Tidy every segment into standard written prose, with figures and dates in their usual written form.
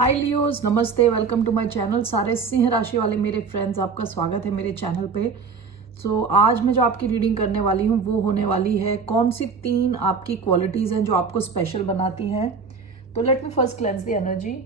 हाय Leos, नमस्ते, welcome to my channel. सारे सिंह राशि वाले मेरे फ्रेंड्स, आपका स्वागत है मेरे चैनल पे। आज मैं जो आपकी रीडिंग करने वाली हूँ वो होने वाली है कौन सी 3 आपकी क्वालिटीज़ हैं जो आपको स्पेशल बनाती हैं। तो let me first cleanse the energy.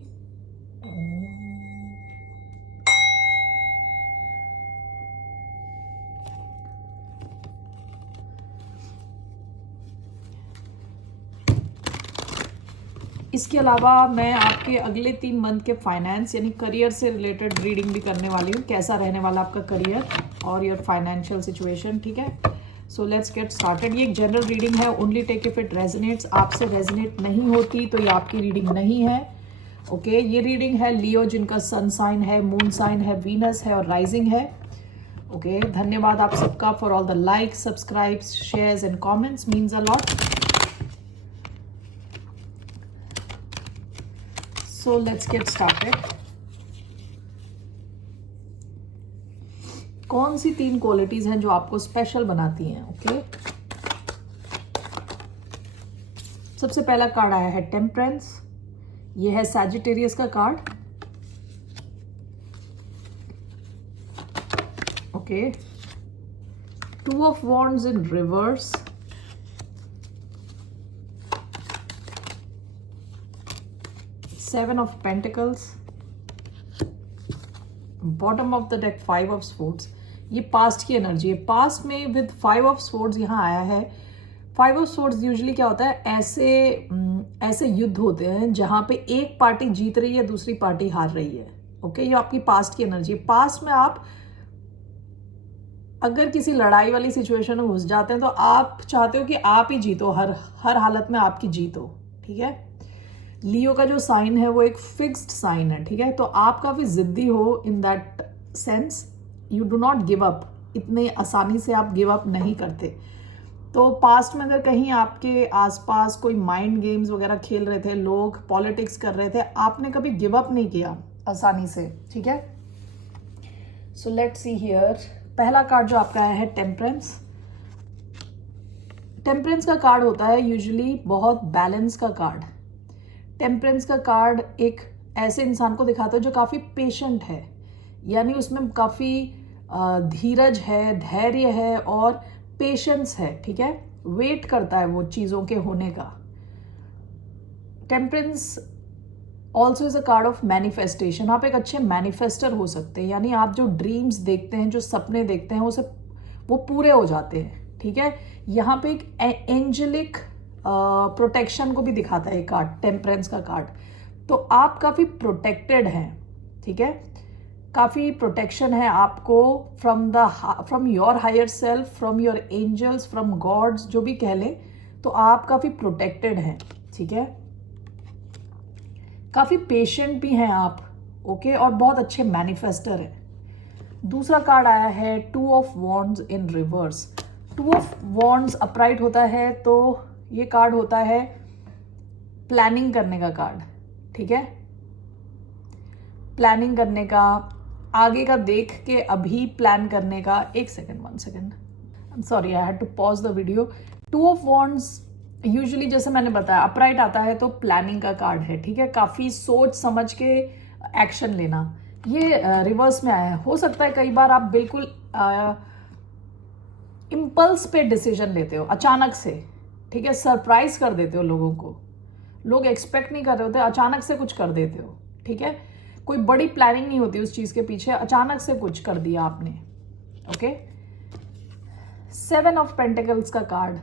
इसके अलावा मैं आपके अगले 3 मंथ के फाइनेंस यानी करियर से रिलेटेड रीडिंग भी करने वाली हूँ, कैसा रहने वाला आपका करियर और योर फाइनेंशियल सिचुएशन। ठीक है, सो लेट्स गेट स्टार्टेड। ये एक जनरल रीडिंग है, only take if it resonates. आपसे रेजोनेट नहीं होती तो ये आपकी रीडिंग नहीं है। ओके, ये रीडिंग है लियो जिनका सन साइन है, मून साइन है, वीनस है और राइजिंग है। ओके, धन्यवाद आप सबका for all the likes, subscribes, shares and comments, means a lot. So let's get started. कौन सी 3 क्वालिटीज हैं जो आपको स्पेशल बनाती हैं? ओके, सबसे पहला कार्ड आया है टेम्परेंस। ये है सैजिटेरियस का card. Okay, 2 of wands in reverse, Seven of Pentacles, bottom of the deck 5 of sports. ये पास्ट की एनर्जी है। पास्ट में विद 5 ऑफ स्पोर्ट्स यहाँ आया है। 5 ऑफ स्पोर्ट्स यूजुअली क्या होता है, ऐसे युद्ध होते हैं जहाँ पे एक पार्टी जीत रही है, दूसरी पार्टी हार रही है। ओके, ये आपकी पास्ट की एनर्जी है। पास्ट में आप अगर किसी लड़ाई वाली सिचुएशन में घुस जाते हैं तो आप चाहते हो कि आप ही जीतो, हर हालत में आपकी जीत हो। ठीक है, लियो का जो साइन है वो एक फिक्स्ड साइन है। ठीक है, तो आप काफी जिद्दी हो in that sense. You do not give up, इतने आसानी से आप गिव अप नहीं करते। तो पास्ट में अगर कहीं आपके आसपास कोई माइंड गेम्स वगैरह खेल रहे थे, लोग पॉलिटिक्स कर रहे थे, आपने कभी गिव अप नहीं किया आसानी से। ठीक है, सो लेट्स सी हियर। पहला कार्ड जो आपका आया है टेम्परेंस। टेम्परेंस का कार्ड होता है यूजुअली बहुत बैलेंस का कार्ड। टेम्परेंस का कार्ड एक ऐसे इंसान को दिखाता है जो काफ़ी पेशेंट है, यानी उसमें काफ़ी धीरज है, धैर्य है और पेशेंस है। ठीक है, वेट करता है वो चीज़ों के होने का। Temperance also is a card of manifestation. आप एक अच्छे मैनिफेस्टर हो सकते हैं, यानी आप जो ड्रीम्स देखते हैं, जो सपने देखते हैं, वो पूरे हो जाते हैं। ठीक है, यहाँ पे एक एंजेलिक प्रोटेक्शन को भी दिखाता है कार्ड, टेम्परेंस का कार्ड। तो आप काफ़ी प्रोटेक्टेड हैं। ठीक है, काफ़ी प्रोटेक्शन है आपको from your higher self, from your angels, from gods, जो भी कह लें। तो आप काफ़ी प्रोटेक्टेड हैं। ठीक है, काफ़ी पेशेंट भी हैं आप। ओके, और बहुत अच्छे मैनिफेस्टर हैं। दूसरा कार्ड आया है 2 of wands in reverse. 2 of wands upright होता है तो ये कार्ड होता है प्लानिंग करने का कार्ड। ठीक है, प्लानिंग करने का, आगे का देख के अभी प्लान करने का। 1 second, 1 second, I am sorry, I had to pause the video. 2 of wands usually, जैसे मैंने बताया, अपराइट आता है तो प्लानिंग का कार्ड है। ठीक है, काफ़ी सोच समझ के एक्शन लेना। ये रिवर्स में आया है। हो सकता है कई बार आप बिल्कुल इम्पल्स पे डिसीजन लेते हो, अचानक से। ठीक है, सरप्राइज कर देते हो लोगों को, लोग एक्सपेक्ट नहीं कर रहे होते, अचानक से कुछ कर देते हो। ठीक है, कोई बड़ी प्लानिंग नहीं होती उस चीज के पीछे, अचानक से कुछ कर दिया आपने। ओके, 7 ऑफ पेंटिकल्स का कार्ड।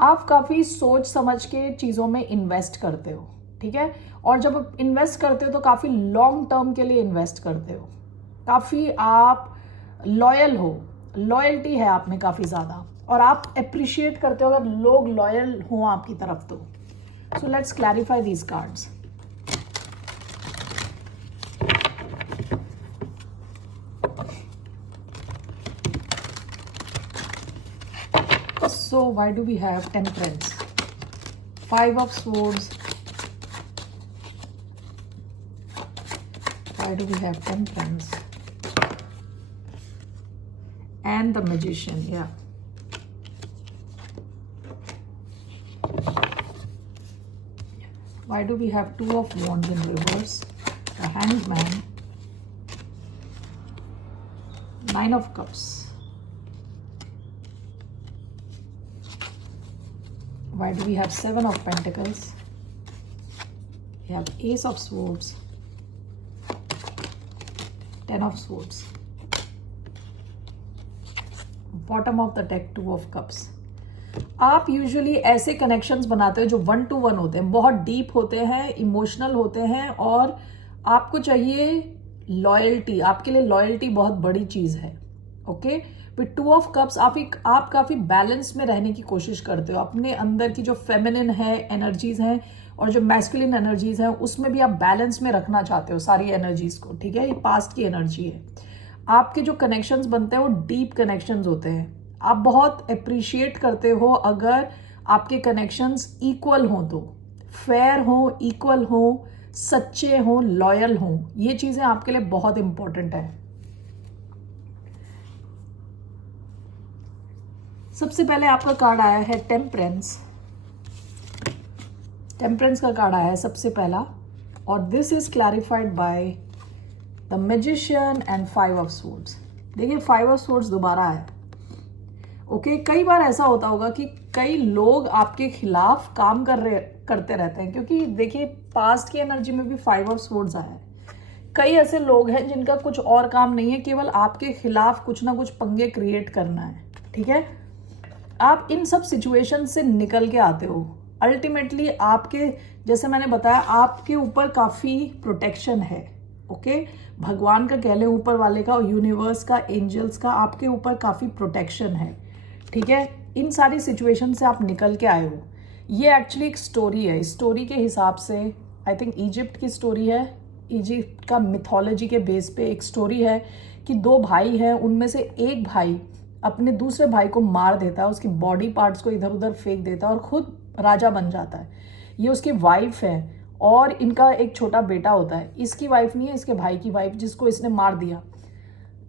आप काफी सोच समझ के चीजों में इन्वेस्ट करते हो। ठीक है, और जब आप इन्वेस्ट करते हो तो काफी लॉन्ग टर्म के लिए इन्वेस्ट करते हो। काफी आप लॉयल हो, लॉयल्टी है आप में काफी ज्यादा, और आप अप्रिशिएट करते हो अगर लोग लॉयल हों आपकी तरफ तो। So let's clarify these cards. So why do we have temperance? 5 of swords. Why do we have temperance? And the magician, yeah. Why do we have 2 of wands in reverse? Hanged Man, Nine of Cups. Why do we have Seven of Pentacles? We have Ace of Swords, Ten of Swords. Bottom of the deck, Two of Cups. आप usually ऐसे connections बनाते हो जो 1 to 1 होते हैं, बहुत deep होते हैं, इमोशनल होते हैं, और आपको चाहिए लॉयल्टी. आपके लिए लॉयल्टी बहुत बड़ी चीज़ है. ओके, विद 2 of Cups आप काफ़ी बैलेंस में रहने की कोशिश करते हो. अपने अंदर की जो फेमिनिन है एनर्जीज हैं और जो मैस्कुलिन एनर्जीज हैं उसमें भी आप बैलेंस में रखना चाहते हो सारी एनर्जीज को. ठीक है, ये पास्ट की एनर्जी है. आपके जो कनेक्शंस बनते हैं वो डीप कनेक्शंस होते हैं. आप बहुत अप्रिशिएट करते हो अगर आपके कनेक्शंस इक्वल हों, तो फेयर हो, इक्वल हो, सच्चे हो, लॉयल हो. ये चीज़ें आपके लिए बहुत इंपॉर्टेंट है. सबसे पहले आपका कार्ड आया है टेम्परेंस. टेम्परेंस का कार्ड आया है सबसे पहला, और this is clarified by the magician and 5 of Swords. देखिए 5 of Swords दोबारा है. ओके, कई बार ऐसा होता होगा कि कई लोग आपके खिलाफ काम करते रहते हैं, क्योंकि देखिए पास्ट की एनर्जी में भी 5 of Swords आया है. कई ऐसे लोग हैं जिनका कुछ और काम नहीं है, केवल आपके खिलाफ कुछ ना कुछ पंगे क्रिएट करना है. ठीक है, आप इन सब सिचुएशन से निकल के आते हो. अल्टीमेटली आपके, जैसे मैंने बताया, आपके ऊपर काफ़ी प्रोटेक्शन है. ओके, भगवान का कह लें, ऊपर वाले का, यूनिवर्स का, एंजल्स का, आपके ऊपर काफ़ी प्रोटेक्शन है. ठीक है, इन सारी सिचुएशन से आप निकल के आए हो. ये एक्चुअली एक स्टोरी है. स्टोरी के हिसाब से आई थिंक इजिप्ट की स्टोरी है. इजिप्ट का मिथोलॉजी के बेस पे एक स्टोरी है कि 2 भाई हैं, उनमें से एक भाई अपने दूसरे भाई को मार देता है, उसकी बॉडी पार्ट्स को इधर उधर फेंक देता है और खुद राजा बन जाता है. ये उसकी वाइफ है और इनका एक छोटा बेटा होता है. इसकी वाइफ नहीं है, इसके भाई की वाइफ, जिसको इसने मार दिया.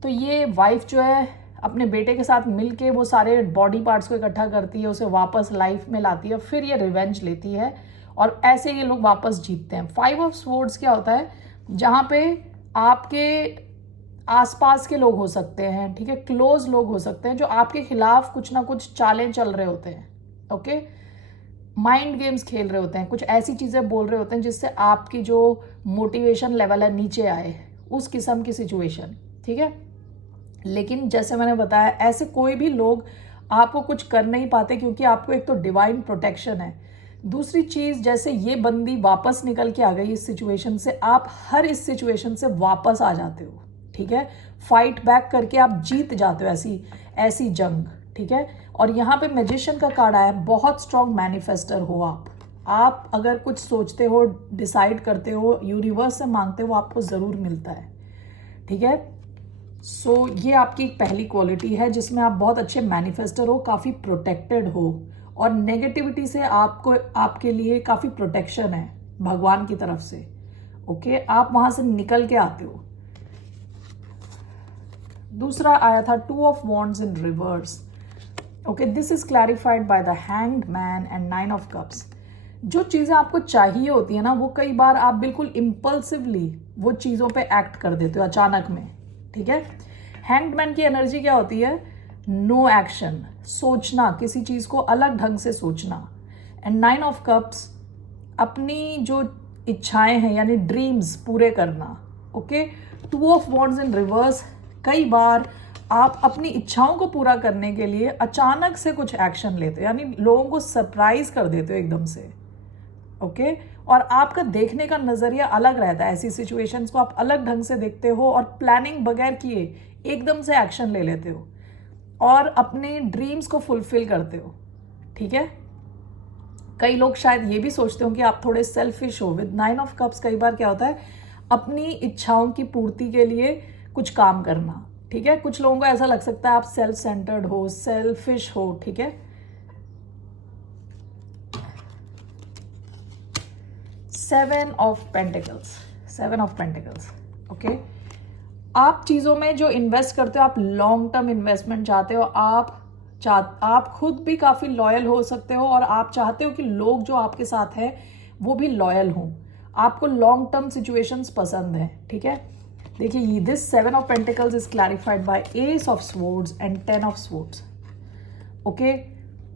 तो ये वाइफ जो है अपने बेटे के साथ मिलके वो सारे बॉडी पार्ट्स को इकट्ठा करती है, उसे वापस लाइफ में लाती है, फिर ये रिवेंज लेती है और ऐसे ये लोग वापस जीतते हैं. 5 of Swords क्या होता है, जहाँ पे आपके आसपास के लोग हो सकते हैं, ठीक है, क्लोज लोग हो सकते हैं, जो आपके खिलाफ कुछ ना कुछ चालें चल रहे होते हैं. ओके, माइंड गेम्स खेल रहे होते हैं, कुछ ऐसी चीज़ें बोल रहे होते हैं जिससे आपकी जो मोटिवेशन लेवल है नीचे आए, उस किस्म की सिचुएशन. ठीक है, लेकिन जैसे मैंने बताया, ऐसे कोई भी लोग आपको कुछ कर नहीं पाते, क्योंकि आपको एक तो डिवाइन प्रोटेक्शन है. दूसरी चीज़, जैसे ये बंदी वापस निकल के आ गई इस सिचुएशन से, आप हर इस सिचुएशन से वापस आ जाते हो. ठीक है, फाइट बैक करके आप जीत जाते हो ऐसी जंग. ठीक है, और यहाँ पे मैजिशियन का कार्ड आया है. बहुत स्ट्रॉन्ग मैनिफेस्टर हो आप अगर कुछ सोचते हो, डिसाइड करते हो, यूनिवर्स से मांगते हो, आपको ज़रूर मिलता है. ठीक है, सो ये आपकी पहली क्वालिटी है जिसमें आप बहुत अच्छे मैनिफेस्टर हो, काफ़ी प्रोटेक्टेड हो, और नेगेटिविटी से आपके लिए काफ़ी प्रोटेक्शन है भगवान की तरफ से. ओके, आप वहाँ से निकल के आते हो. दूसरा आया था 2 of Wands in reverse. Okay, this is clarified by the Hanged Man and 9 of Cups. जो चीज़ें आपको चाहिए होती है ना, वो कई बार आप बिल्कुल इम्पल्सिवली वो चीज़ों पे एक्ट कर देते हो अचानक में. ठीक है, हैंग्ड मैन की एनर्जी क्या होती है, नो एक्शन, सोचना, किसी चीज़ को अलग ढंग से सोचना. एंड 9 of Cups, अपनी जो इच्छाएं हैं यानी ड्रीम्स पूरे करना. Okay, 2 of Wands in reverse, कई बार आप अपनी इच्छाओं को पूरा करने के लिए अचानक से कुछ एक्शन लेते हो, यानी लोगों को सरप्राइज कर देते हो एकदम से. ओके, और आपका देखने का नज़रिया अलग रहता है. ऐसी सिचुएशंस को आप अलग ढंग से देखते हो और प्लानिंग बगैर किए एकदम से एक्शन ले लेते हो और अपने ड्रीम्स को फुलफिल करते हो. ठीक है, कई लोग शायद ये भी सोचते हो कि आप थोड़े सेल्फिश हो. विद 9 of Cups कई बार क्या होता है, अपनी इच्छाओं की पूर्ति के लिए कुछ काम करना. ठीक है, कुछ लोगों को ऐसा लग सकता है आप सेल्फ सेंटर्ड हो, सेल्फिश हो. ठीक है, 7 of Pentacles. ओके, आप चीज़ों में जो इन्वेस्ट करते हो, आप लॉन्ग टर्म इन्वेस्टमेंट चाहते हो. आप खुद भी काफ़ी लॉयल हो सकते हो और आप चाहते हो कि लोग जो आपके साथ हैं वो भी लॉयल हों. आपको लॉन्ग टर्म सिचुएशंस पसंद है, ठीक है। देखिए this 7 of pentacles is clarified by S of swords and 10 of swords. Okay,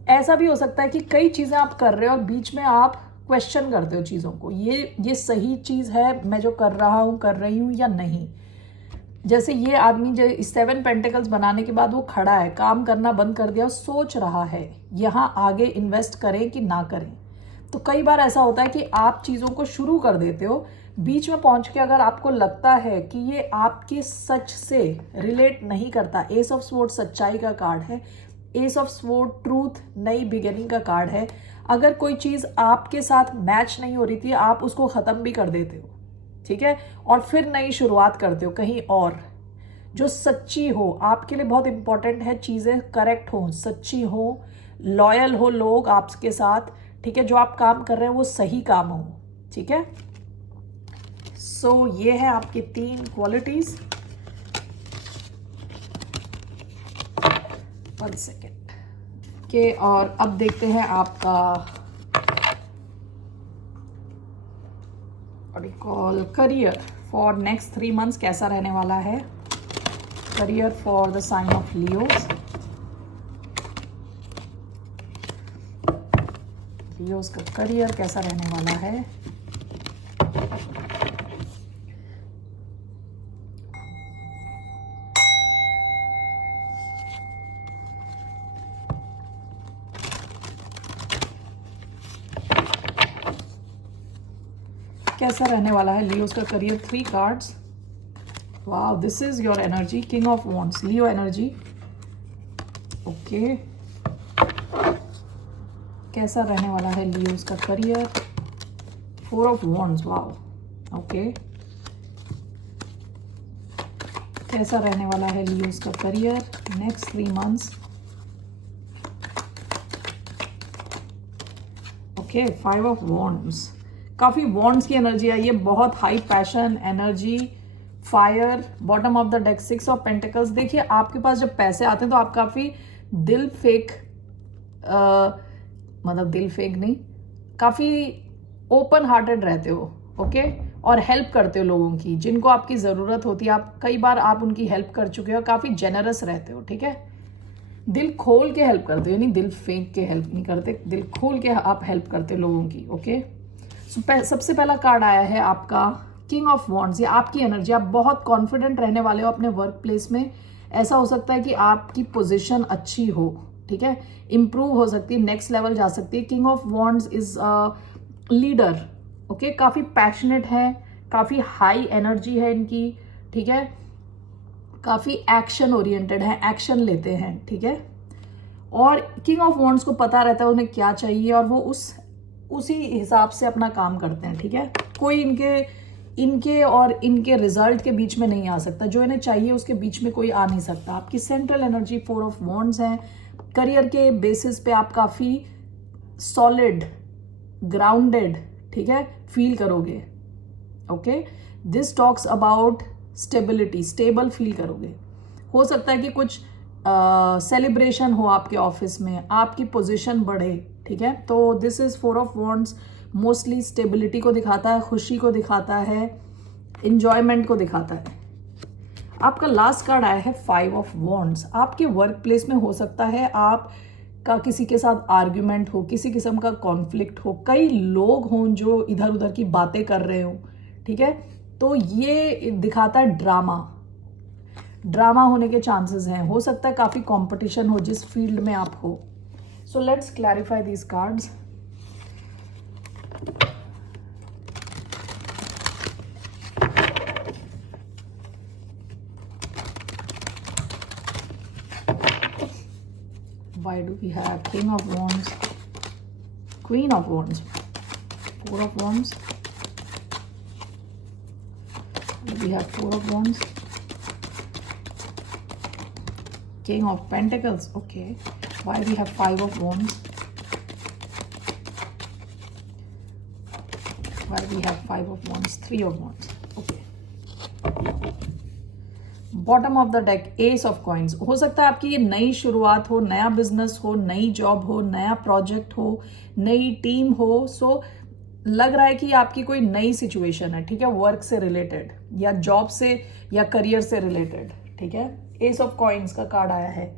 ऐसा भी हो सकता है कि कई चीज़ें आप कर रहे हो और बीच में आप क्वेश्चन करते हो चीज़ों को, ये सही चीज़ है मैं जो कर रहा हूँ कर रही हूँ या नहीं। जैसे ये आदमी जो 7 पेंटिकल्स बनाने के बाद वो खड़ा है, काम करना बंद कर दिया, सोच रहा है यहाँ आगे इन्वेस्ट करें कि ना करें। तो कई बार ऐसा होता है कि आप चीज़ों को शुरू कर देते हो, बीच में पहुंच के अगर आपको लगता है कि ये आपके सच से रिलेट नहीं करता, एस ऑफ स्वॉर्ड सच्चाई का कार्ड है, एस ऑफ स्वॉर्ड ट्रूथ नई बिगिनिंग का कार्ड है। अगर कोई चीज़ आपके साथ मैच नहीं हो रही थी, आप उसको ख़त्म भी कर देते हो, ठीक है, और फिर नई शुरुआत करते हो कहीं और जो सच्ची हो। आपके लिए बहुत इंपॉर्टेंट है चीज़ें करेक्ट हो, सच्ची हो, लॉयल हो लोग आपके साथ, ठीक है, जो आप काम कर रहे हैं वो सही काम हो, ठीक है। सो ये है आपकी 3 क्वालिटीज। 1 सेकेंड के, और अब देखते हैं आपका call career for next 3 months कैसा रहने वाला है। Career for the sign of Leos. Leos का करियर कैसा रहने वाला है। कैसा रहने वाला है लियोस का career. 3 cards. Wow, this is your energy, king of wands, Leo energy. Okay, कैसा रहने वाला है लियोस का career. 4 of wands, wow. Okay, कैसा रहने वाला है लियोस का career next 3 months. Okay, 5 of wands, काफ़ी वॉन्ड्स की एनर्जी आई है, बहुत high passion energy, fire. Bottom of the deck 6 of pentacles. देखिए आपके पास जब पैसे आते हैं तो आप काफ़ी दिल फेक मतलब दिल फेक नहीं, काफ़ी ओपन हार्टेड रहते हो, ओके, और हेल्प करते हो लोगों की जिनको आपकी ज़रूरत होती है। आप कई बार आप उनकी हेल्प कर चुके हो, काफ़ी जेनरस रहते हो, ठीक है। दिल खोल के हेल्प करते हो, यानी दिल फेंक के हेल्प नहीं करते, दिल खोल के आप हेल्प करते हो लोगों की, ओके। सबसे पहला कार्ड आया है आपका किंग ऑफ वॉन्ड्स। ये आपकी एनर्जी, आप बहुत कॉन्फिडेंट रहने वाले हो अपने वर्क प्लेस में। ऐसा हो सकता है कि आपकी पोजीशन अच्छी हो, ठीक है, इम्प्रूव हो सकती है, नेक्स्ट लेवल जा सकती है। King of wands is leader, okay, काफ़ी पैशनेट है, काफ़ी हाई एनर्जी है इनकी, ठीक है, काफ़ी एक्शन ओरिएंटेड है, एक्शन लेते हैं, ठीक है। और किंग ऑफ वॉन्ड्स को पता रहता है उन्हें क्या चाहिए और वो उसी हिसाब से अपना काम करते हैं, ठीक है। कोई इनके और इनके रिजल्ट के बीच में नहीं आ सकता, जो इन्हें चाहिए उसके बीच में कोई आ नहीं सकता। आपकी सेंट्रल एनर्जी 4 ऑफ वॉन्ड्स है। करियर के बेसिस पे आप काफ़ी सॉलिड, ग्राउंडेड, ठीक है, फील करोगे, okay. This talks about stability, stable feel करोगे। हो सकता है कि कुछ सेलिब्रेशन हो आपके ऑफिस में, आपकी पोजीशन बढ़े, ठीक है। तो this is 4 of wands, mostly stability को दिखाता है, खुशी को दिखाता है, इंजॉयमेंट को दिखाता है। आपका लास्ट कार्ड आया है 5 ऑफ वॉन्ड्स। आपके वर्क प्लेस में हो सकता है आप का किसी के साथ आर्ग्यूमेंट हो, किसी किस्म का कॉन्फ्लिक्ट हो, कई लोग हों जो इधर उधर की बातें कर रहे हो, ठीक है। तो ये दिखाता है ड्रामा होने के चांसेस हैं। हो सकता है काफ़ी कंपटीशन हो जिस फील्ड में आप हो। So let's clarify these cards. Why do we have King of Wands, Queen of Wands, 4 of Wands? We have 4 of Wands, King of Pentacles. Okay, why we have 5 of Wands? Why we have 5 of Wands, 3 of Wands? Okay. Bottom of the deck S of coins. हो सकता है आपकी ये नई शुरुआत हो, नया business हो, नई जॉब हो, नया प्रोजेक्ट हो, नई टीम हो। सो लग रहा है कि आपकी कोई नई सिचुएशन है, ठीक है, वर्क से रिलेटेड या जॉब से या करियर से रिलेटेड, ठीक है। एस ऑफ कॉइन्स का कार्ड आया है।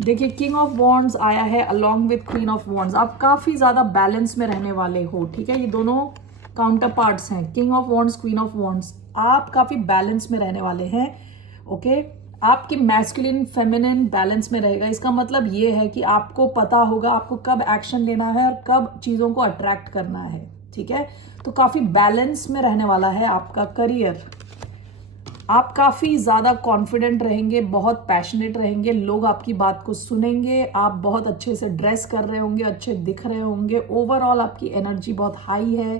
देखिए किंग ऑफ वॉन्ड्स आया है along with queen of wands. आप काफ़ी ज़्यादा बैलेंस में रहने वाले हो, ठीक है। ये दोनों काउंटर पार्ट्स हैं, king of wands, queen of wands. आप काफ़ी बैलेंस में रहने वाले हैं, ओके। आपकी मैस्कुलिन फेमिनिन बैलेंस में रहेगा। इसका मतलब ये है कि आपको पता होगा आपको कब एक्शन लेना है और कब चीज़ों को अट्रैक्ट करना है, ठीक है। तो काफ़ी बैलेंस में रहने वाला है आपका करियर। आप काफ़ी ज़्यादा कॉन्फिडेंट रहेंगे, बहुत पैशनेट रहेंगे, लोग आपकी बात को सुनेंगे, आप बहुत अच्छे से ड्रेस कर रहे होंगे, अच्छे दिख रहे होंगे। ओवरऑल आपकी एनर्जी बहुत हाई है,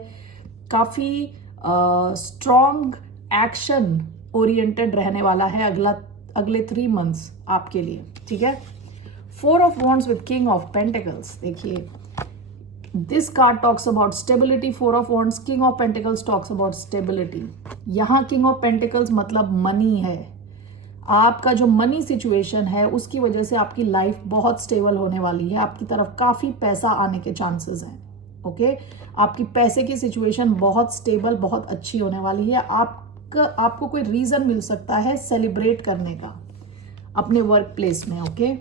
काफ़ी स्ट्रॉन्ग एक्शन ओरिएंटेड रहने वाला है अगले 3 मंथ्स आपके लिए, ठीक है। 4 of wands with king of pentacles. देखिए this card talks about stability. 4 of wands, king of pentacles talks about stability. यहाँ किंग ऑफ पेंटिकल्स मतलब मनी है। आपका जो मनी सिचुएशन है उसकी वजह से आपकी लाइफ बहुत स्टेबल होने वाली है, आपकी तरफ काफ़ी पैसा आने के चांसेस हैं, ओके। आपकी पैसे की सिचुएशन बहुत स्टेबल, बहुत अच्छी होने वाली है। आपको कोई रीज़न मिल सकता है सेलिब्रेट करने का अपने वर्क प्लेस में, ओके।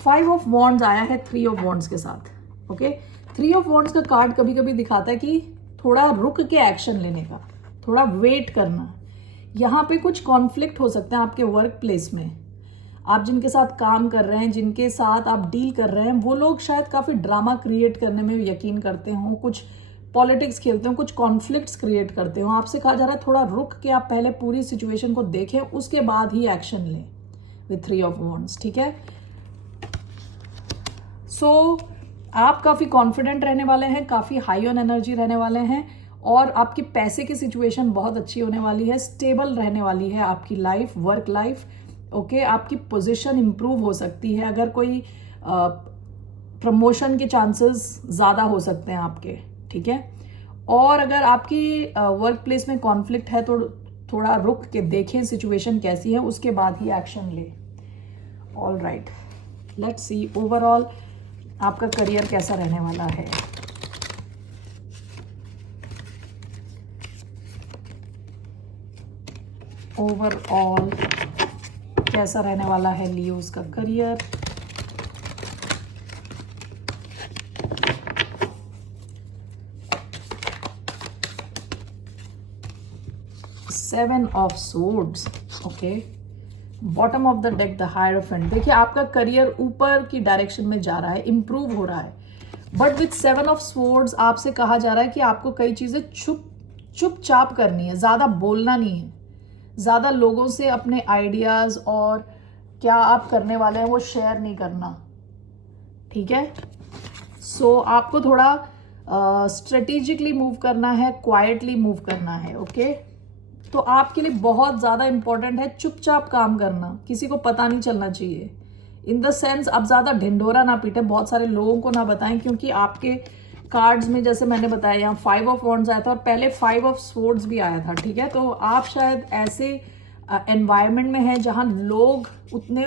5 ऑफ वॉन्ड्स आया है 3 ऑफ वॉन्ड्स के साथ, ओके। 3 ऑफ वॉन्ड्स का कार्ड कभी कभी दिखाता है कि थोड़ा रुक के एक्शन लेने का, थोड़ा वेट करना। यहाँ पे कुछ कॉन्फ्लिक्ट हो सकते हैं आपके वर्क प्लेस में। आप जिनके साथ काम कर रहे हैं, जिनके साथ आप डील कर रहे हैं, वो लोग शायद काफ़ी ड्रामा क्रिएट करने में यकीन करते हों, कुछ पॉलिटिक्स खेलते हो, कुछ कॉन्फ्लिक्ट्स क्रिएट करते हो। आपसे कहा जा रहा है थोड़ा रुक के आप पहले पूरी सिचुएशन को देखें, उसके बाद ही एक्शन लें विथ 3 ऑफ वॉन्ड्स, ठीक है। सो आप काफ़ी कॉन्फिडेंट रहने वाले हैं, काफ़ी हाई ऑन एनर्जी रहने वाले हैं और आपकी पैसे की सिचुएशन बहुत अच्छी होने वाली है, स्टेबल रहने वाली है आपकी लाइफ, वर्क लाइफ, ओके। आपकी पोजीशन इंप्रूव हो सकती है, अगर कोई प्रमोशन के चांसेस ज़्यादा हो सकते हैं आपके, ठीक है। और अगर आपकी वर्क प्लेस में कॉन्फ्लिक्ट है तो थोड़ा रुक के देखें सिचुएशन कैसी है, उसके बाद ही एक्शन ले। All right, let's see overall आपका करियर कैसा रहने वाला है। ओवरऑल कैसा रहने वाला है लियोस का career. Seven of swords, okay. Bottom of the deck the hierophant. देखिए आपका करियर ऊपर की डायरेक्शन में जा रहा है, इंप्रूव हो रहा है, बट विथ 7 ऑफ सोर्ड्स आपसे कहा जा रहा है कि आपको कई चीज़ें चुपचाप करनी है, ज़्यादा बोलना नहीं है, ज़्यादा लोगों से अपने आइडियाज़ और क्या आप करने वाले हैं वो शेयर नहीं करना, ठीक है। सो आपको थोड़ा स्ट्रेटेजिकली मूव करना है, क्वाइटली मूव करना है, ओके। तो आपके लिए बहुत ज़्यादा इंपॉर्टेंट है चुपचाप काम करना, किसी को पता नहीं चलना चाहिए। इन द सेंस आप ज़्यादा ढिंढोरा ना पीटें, बहुत सारे लोगों को ना बताएं, क्योंकि आपके कार्ड्स में जैसे मैंने बताया यहाँ 5 ऑफ वॉन्ड्स आया था और पहले 5 ऑफ स्वॉर्ड्स भी आया था, ठीक है। तो आप शायद ऐसे एनवायरनमेंट में हैं जहाँ लोग उतने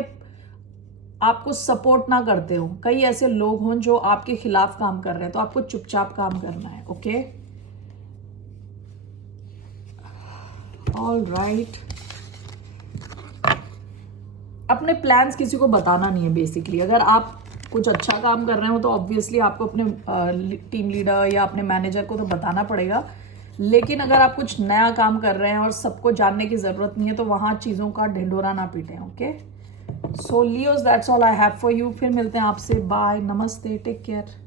आपको सपोर्ट ना करते हो, कई ऐसे लोग हों जो आपके खिलाफ काम कर रहे हैं, तो आपको चुपचाप काम करना है, ओके। ऑल राइट, अपने प्लान्स किसी को बताना नहीं है बेसिकली। अगर आप कुछ अच्छा काम कर रहे हो तो ऑब्वियसली आपको अपने टीम लीडर या अपने मैनेजर को तो बताना पड़ेगा, लेकिन अगर आप कुछ नया काम कर रहे हैं और सबको जानने की ज़रूरत नहीं है तो वहाँ चीज़ों का ढिंढोरा ना पीटें, okay. So Leos, that's all I have for you. फिर मिलते हैं आपसे, बाय, नमस्ते, टेक केयर।